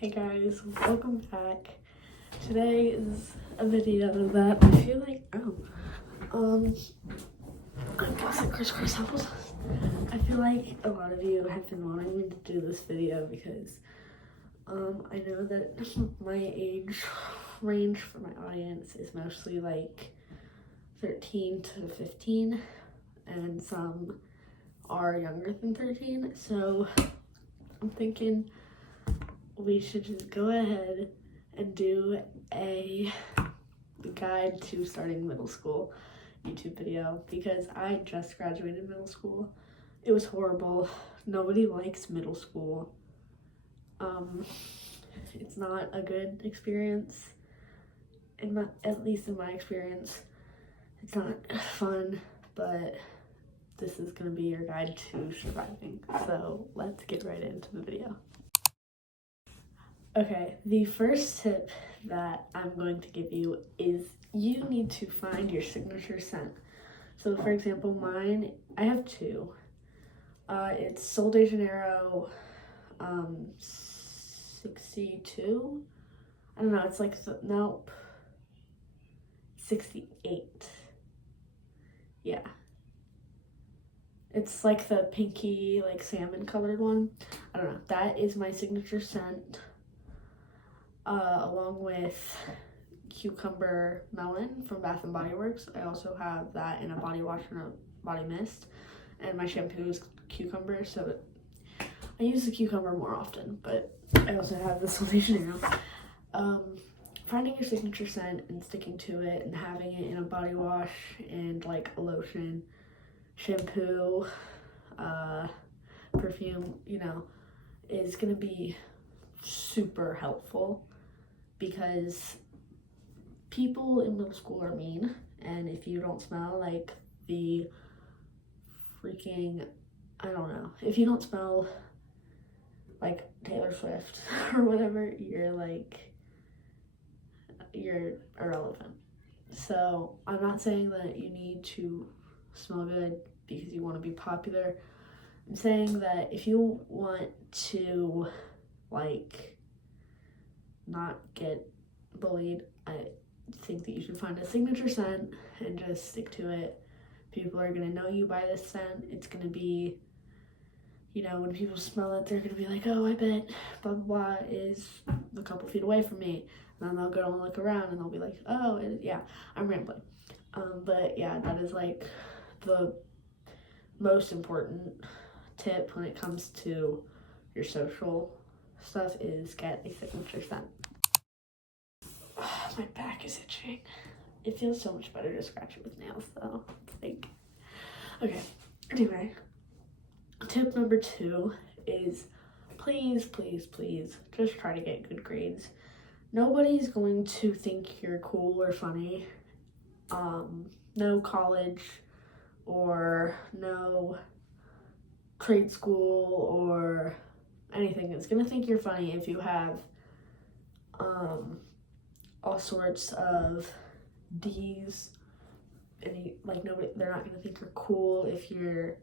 Hey guys, welcome back. Today is a video that I feel like, I'm guessing crisscross apples. I feel like a lot of you have been wanting me to do this video because I know that my age range for my audience is mostly like 13 to 15 and some are younger than 13, so I'm thinking we should just go ahead and do a guide to starting middle school YouTube video because I just graduated middle school. It was horrible. Nobody likes middle school. It's not a good experience. At least in my experience, it's not fun, but this is gonna be your guide to surviving. So let's get right into the video. Okay, the first tip that I'm going to give you is you need to find your signature scent. So for example, mine, I have two. It's Sol de Janeiro 62. I don't know, it's like, nope, 68. Yeah. It's like the pinky, like salmon colored one. I don't know, that is my signature scent. Along with cucumber melon from Bath and Body Works. I also have that in a body wash and a body mist, and my shampoo is cucumber, so I use the cucumber more often, but I also have this Sol de Janeiro. Finding your signature scent and sticking to it and having it in a body wash and like a lotion, shampoo, perfume, is gonna be super helpful because people in middle school are mean, and if you don't smell like the freaking, if you don't smell like Taylor Swift or whatever, you're irrelevant. So I'm not saying that you need to smell good because you want to be popular. I'm saying that if you want to not get bullied, I think that you should find a signature scent and just stick to it. People are gonna know you by this scent. It's gonna be, when people smell it, they're gonna be like, oh, I bet blah blah blah is a couple feet away from me, and then they'll go and look around and they'll be like, oh, yeah, I'm rambling. But yeah, that is like the most important tip when it comes to your social stuff is get a signature scent. My back is itching. It feels so much better to scratch it with nails though. Okay, anyway, tip number 2 is please just try to get good grades. Nobody's going to think you're cool or funny. No college or no trade school or anything is gonna think you're funny if you have all sorts of D's, and they're not gonna think you're cool if you're,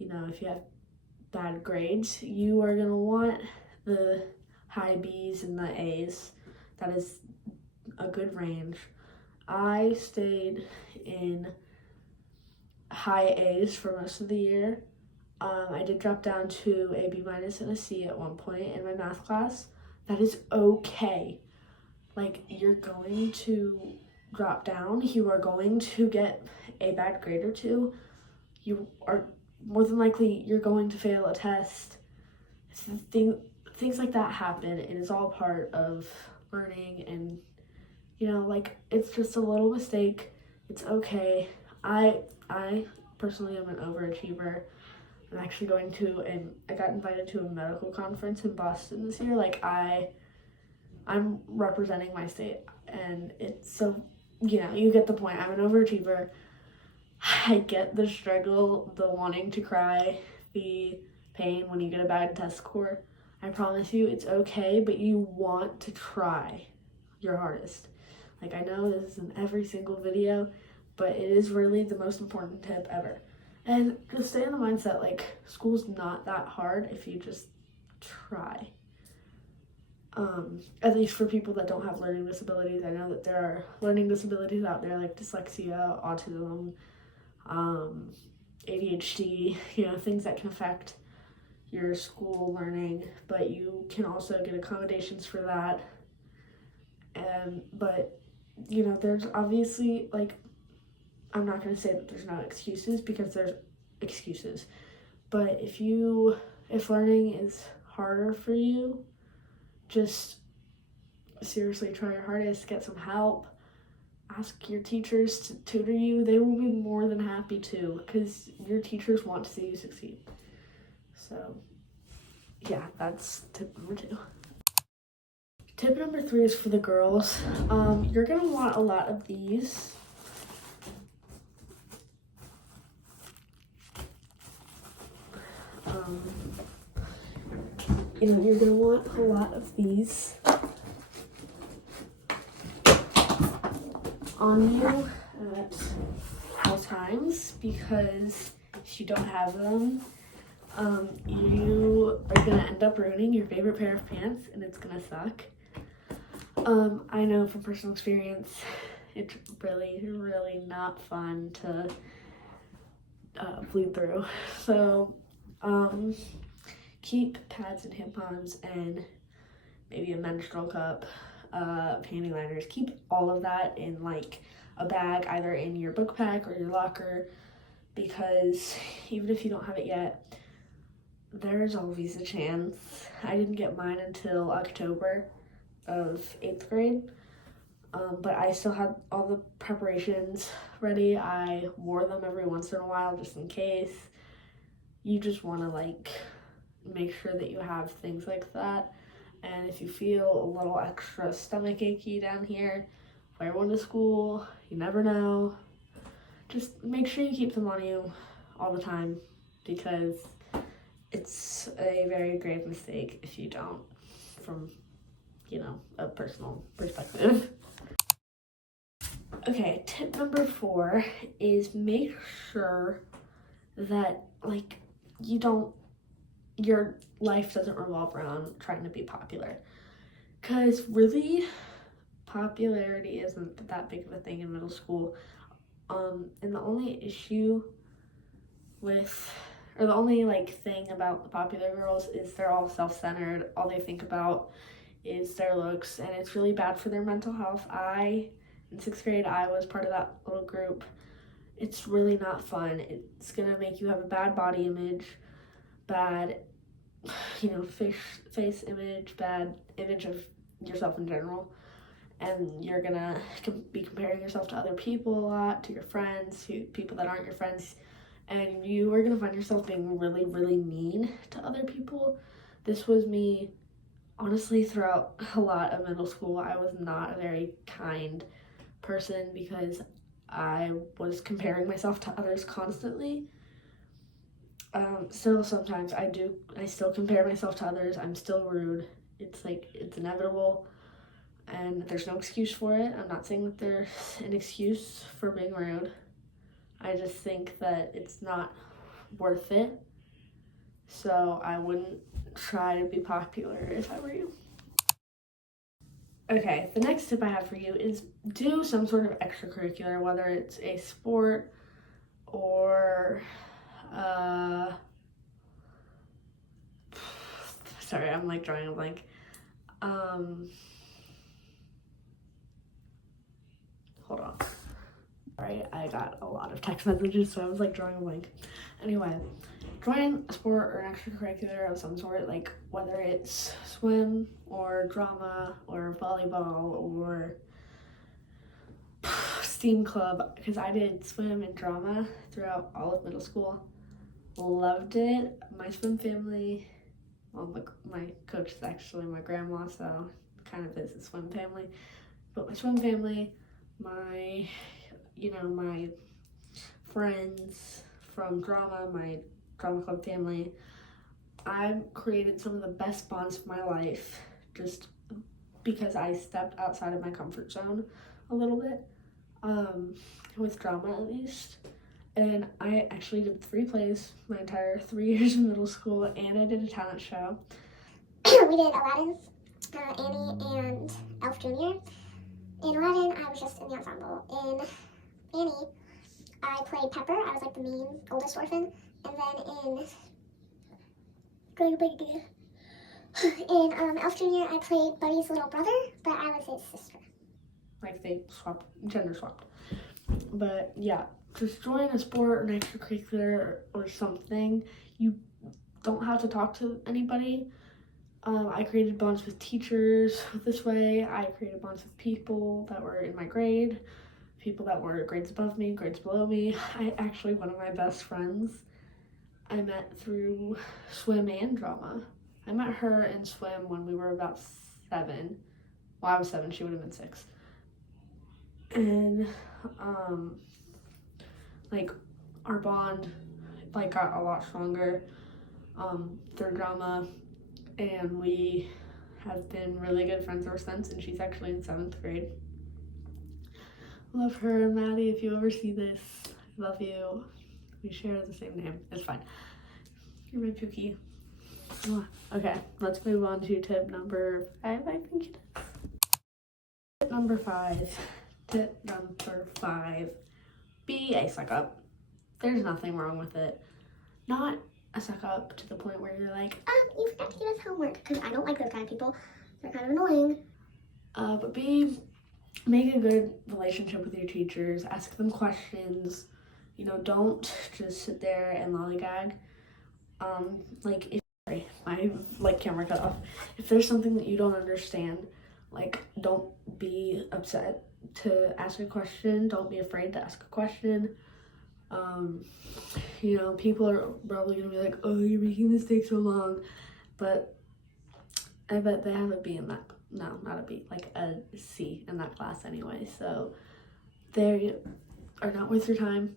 if you have bad grades. You are gonna want the high B's and the A's. That is a good range. I stayed in high A's for most of the year. I did drop down to a B- and a C at one point in my math class. That is okay. You're going to drop down. You are going to get a bad grade or two. You are more than likely, you're going to fail a test. Things like that happen. It is all part of learning, and it's just a little mistake. It's okay. I personally am an overachiever. I'm actually I got invited to a medical conference in Boston this year. I'm representing my state, and it's so, you get the point. I'm an overachiever. I get the struggle, the wanting to cry, the pain when you get a bad test score. I promise you it's okay, but you want to try your hardest. I know this is in every single video, but it is really the most important tip ever. And just stay in the mindset, school's not that hard if you just try. at least for people that don't have learning disabilities. I know that there are learning disabilities out there like dyslexia, autism, ADHD, things that can affect your school learning, but you can also get accommodations for that. But there's obviously, like, I'm not going to say that there's not excuses, because there's excuses. But if learning is harder for you, just seriously try your hardest, get some help, ask your teachers to tutor you. They will be more than happy to, because your teachers want to see you succeed. So yeah, that's tip number 2. Tip number 3 is for the girls. You're gonna want a lot of these. You're gonna want a lot of these on you at all times, because if you don't have them, you are gonna end up ruining your favorite pair of pants, and it's gonna suck. I know from personal experience, it's really, really not fun to bleed through. So, keep pads and tampons and maybe a menstrual cup, panty liners. Keep all of that in like a bag, either in your book pack or your locker, because even if you don't have it yet, there's always a chance. I didn't get mine until October of 8th grade, but I still had all the preparations ready. I wore them every once in a while just in case. You just want to make sure that you have things like that. And if you feel a little extra stomach achy down here, wear one to school. You never know. Just make sure you keep them on you all the time, because it's a very grave mistake if you don't, from a personal perspective. Okay, tip number 4 is make sure that your life doesn't revolve around trying to be popular, because really popularity isn't that big of a thing in middle school. And the only issue the only thing about the popular girls is they're all self-centered. All they think about is their looks, and it's really bad for their mental health. In 6th grade, I was part of that little group. It's really not fun. It's gonna make you have a bad body image, bad, face image, bad image of yourself in general. And you're gonna be comparing yourself to other people a lot, to your friends, to people that aren't your friends. And you are gonna find yourself being really, really mean to other people. This was me, honestly, throughout a lot of middle school. I was not a very kind person, because I was comparing myself to others constantly. Still sometimes I still compare myself to others. I'm still rude. It's inevitable, and there's no excuse for it. I'm not saying that there's an excuse for being rude. I just think that it's not worth it. So I wouldn't try to be popular if I were you. Okay, the next tip I have for you is do some sort of extracurricular, whether it's a sport or sorry, I'm drawing a blank. Hold on. Right, I got a lot of text messages, so I was drawing a blank. Anyway, join a sport or an extracurricular of some sort, whether it's swim or drama or volleyball or STEAM club, because I did swim and drama throughout all of middle school. Loved it. My swim family, my coach is actually my grandma, so kind of is a swim family. But my swim family, my friends from drama, my drama club family, I've created some of the best bonds of my life just because I stepped outside of my comfort zone a little bit, with drama at least. And I actually did 3 plays my entire 3 years of middle school, and I did a talent show. We did Aladdin's Annie and Elf Jr. In Aladdin, I was just in the ensemble. In Annie, I played Pepper. I was like the mean oldest orphan. And then in Elf Jr., I played Buddy's little brother, but I was his sister. Like they gender swapped. But yeah, just join a sport or an extracurricular or something. You don't have to talk to anybody. I created bonds with teachers this way. I created bonds with people that were in my grade, people that were grades above me, grades below me. One of my best friends I met through swim and drama. I met her in swim when we were about 7. Well, I was 7, she would have been 6. And our bond got a lot stronger through drama, and we have been really good friends ever since, and she's actually in 7th grade. Love her. Maddie, if you ever see this, I love you. We share the same name. It's fine. You're my Pookie. Okay, let's move on to tip number 5, I think it is. Tip number 5, be a suck up. There's nothing wrong with it. Not a suck up to the point where you're like, you forgot to give us homework, because I don't like those kind of people. They're kind of annoying. But make a good relationship with your teachers. Ask them questions. Don't just sit there and lollygag. If my camera cut off. If there's something that you don't understand, don't be upset to ask a question. Don't be afraid to ask a question. People are probably gonna be like, oh, you're making this take so long, but I bet they have a B in that. No, not a B, a C in that class anyway. So they are not worth your time.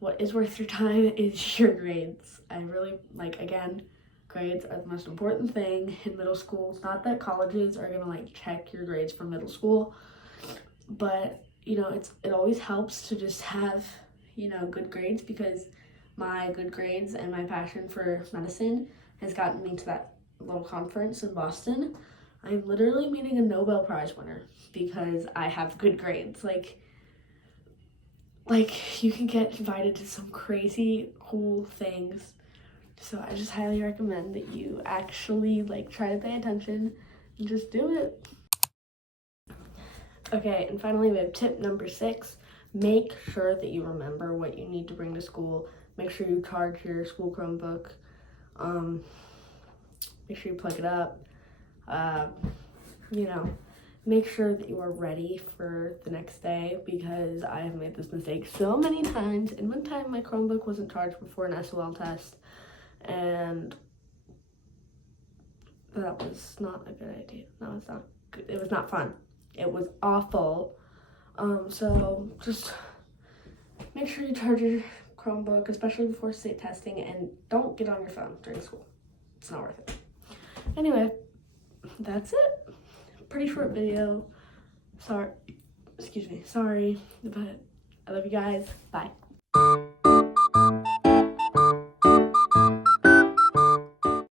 What is worth your time is your grades. I really again, grades are the most important thing in middle school. It's not that colleges are gonna check your grades from middle school, but it always helps to just have good grades, because my good grades and my passion for medicine has gotten me to that little conference in Boston. I'm literally meeting a Nobel Prize winner because I have good grades. You can get invited to some crazy cool things. So I just highly recommend that you actually try to pay attention and just do it. Okay, and finally we have tip number 6. Make sure that you remember what you need to bring to school. Make sure you charge your school Chromebook. Make sure you plug it up. Make sure that you are ready for the next day, because I have made this mistake so many times. And one time my Chromebook wasn't charged before an SOL test, and that was not a good idea. No, it's not good. It was not fun. It was awful. So just make sure you charge your Chromebook, especially before state testing, and don't get on your phone during school. It's not worth it. Anyway, that's it. Pretty short video. Sorry, but I love you guys. Bye.